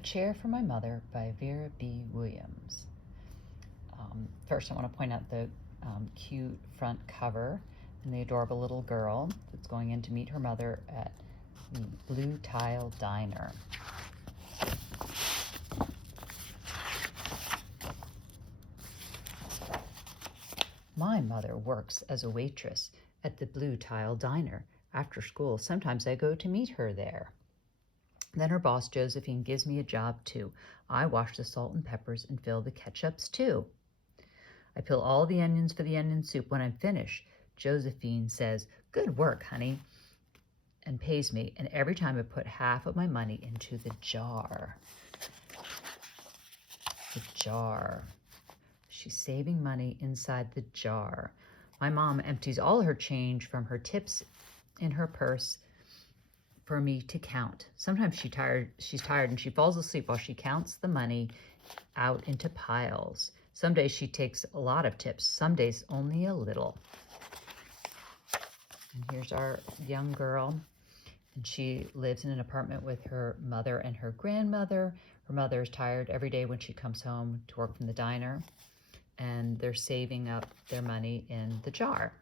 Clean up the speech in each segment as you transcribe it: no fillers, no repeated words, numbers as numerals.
A Chair for My Mother by Vera B. Williams. First, I want to point out the cute front cover and the adorable little girl that's going in to meet her mother at the Blue Tile Diner. My mother works as a waitress at the Blue Tile Diner. After school, sometimes I go to meet her there. Then her boss, Josephine, gives me a job too. I wash the salt and peppers and fill the ketchups too. I peel all the onions for the onion soup. When I'm finished, Josephine says, "Good work, honey," and pays me. And every time I put half of my money into the jar. The jar. She's saving money inside the jar. My mom empties all her change from her tips in her purse for me to count. Sometimes she's tired and she falls asleep while she counts the money out into piles. Some days she takes a lot of tips, some days only a little. And here's our young girl. And she lives in an apartment with her mother and her grandmother. Her mother is tired every day when she comes home to work from the diner. And they're saving up their money in the jar.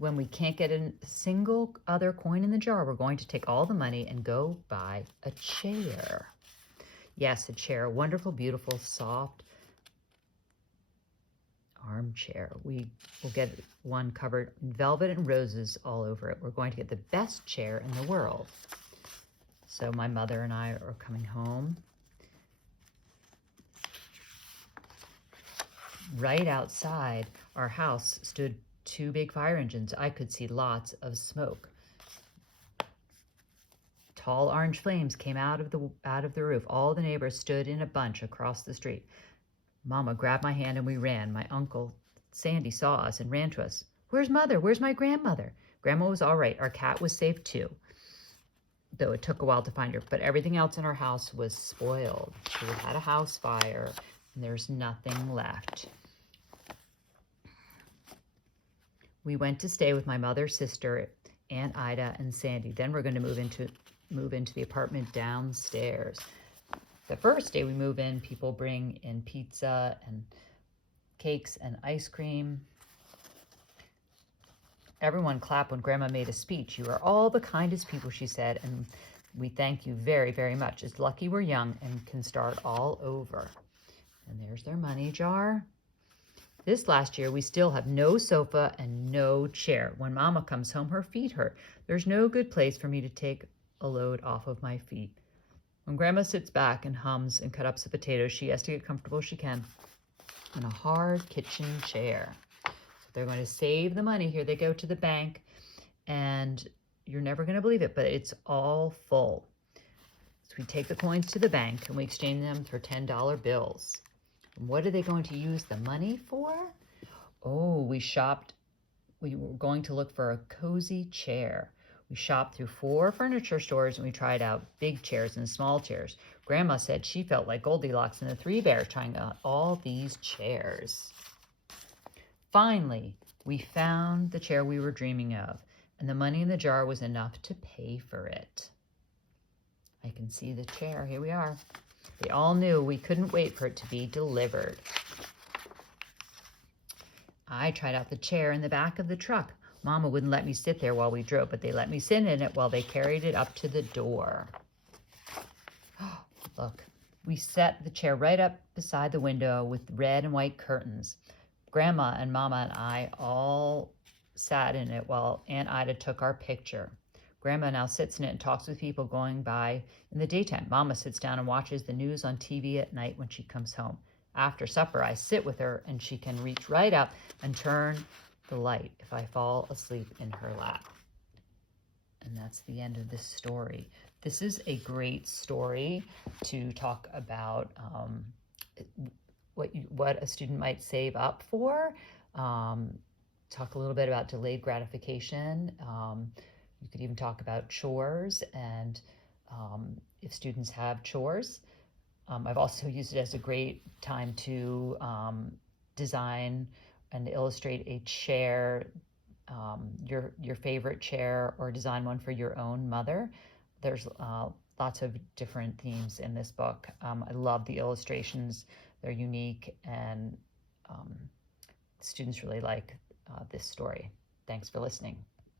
When we can't get a single other coin in the jar, we're going to take all the money and go buy a chair. Yes, a chair, a wonderful, beautiful, soft armchair. We will get one covered in velvet and roses all over it. We're going to get the best chair in the world. So my mother and I are coming home. Right outside our house stood two big fire engines. I could see lots of smoke. Tall orange flames came out of the roof. All the neighbors stood in a bunch across the street. Mama grabbed my hand and we ran. My uncle Sandy saw us and ran to us. "Where's Mother? Where's my grandmother?" Grandma was all right. Our cat was safe too, though it took a while to find her. But everything else in our house was spoiled. She had a house fire and there's nothing left. We went to stay with my mother's sister, Aunt Ida, and Sandy. Then we're going to move into the apartment downstairs. The first day we move in, people bring in pizza and cakes and ice cream. Everyone clapped when Grandma made a speech. "You are all the kindest people," she said, "and we thank you very, very much. It's lucky we're young and can start all over." And there's their money jar. This last year, we still have no sofa and no chair. When Mama comes home, her feet hurt. There's no good place for me to take a load off of my feet. When Grandma sits back and hums and cuts up some potatoes, she has to get comfortable as she can in a hard kitchen chair. They're going to save the money. Here they go to the bank, and you're never going to believe it, but it's all full. So we take the coins to the bank and we exchange them for $10 bills. And what are they going to use the money for? Oh, we were going to look for a cozy chair. We shopped through 4 furniture stores and we tried out big chairs and small chairs. Grandma said she felt like Goldilocks and the 3 Bears trying out all these chairs. Finally, we found the chair we were dreaming of, and the money in the jar was enough to pay for it. I can see the chair. Here we are. They all knew we couldn't wait for it to be delivered. I tried out the chair in the back of the truck. Mama wouldn't let me sit there while we drove, but they let me sit in it while they carried it up to the door. Look, we set the chair right up beside the window with red and white curtains. Grandma and Mama and I all sat in it while Aunt Ida took our picture. Grandma now sits in it and talks with people going by in the daytime. Mama sits down and watches the news on TV at night when she comes home. After supper, I sit with her and she can reach right up and turn the light if I fall asleep in her lap. And that's the end of this story. This is a great story to talk about what a student might save up for. Talk a little bit about delayed gratification. You could even talk about chores and if students have chores. I've also used it as a great time to design and illustrate a chair, your favorite chair, or design one for your own mother. there's lots of different themes in this book. I love the illustrations. They're unique, and students really like this story. Thanks for listening.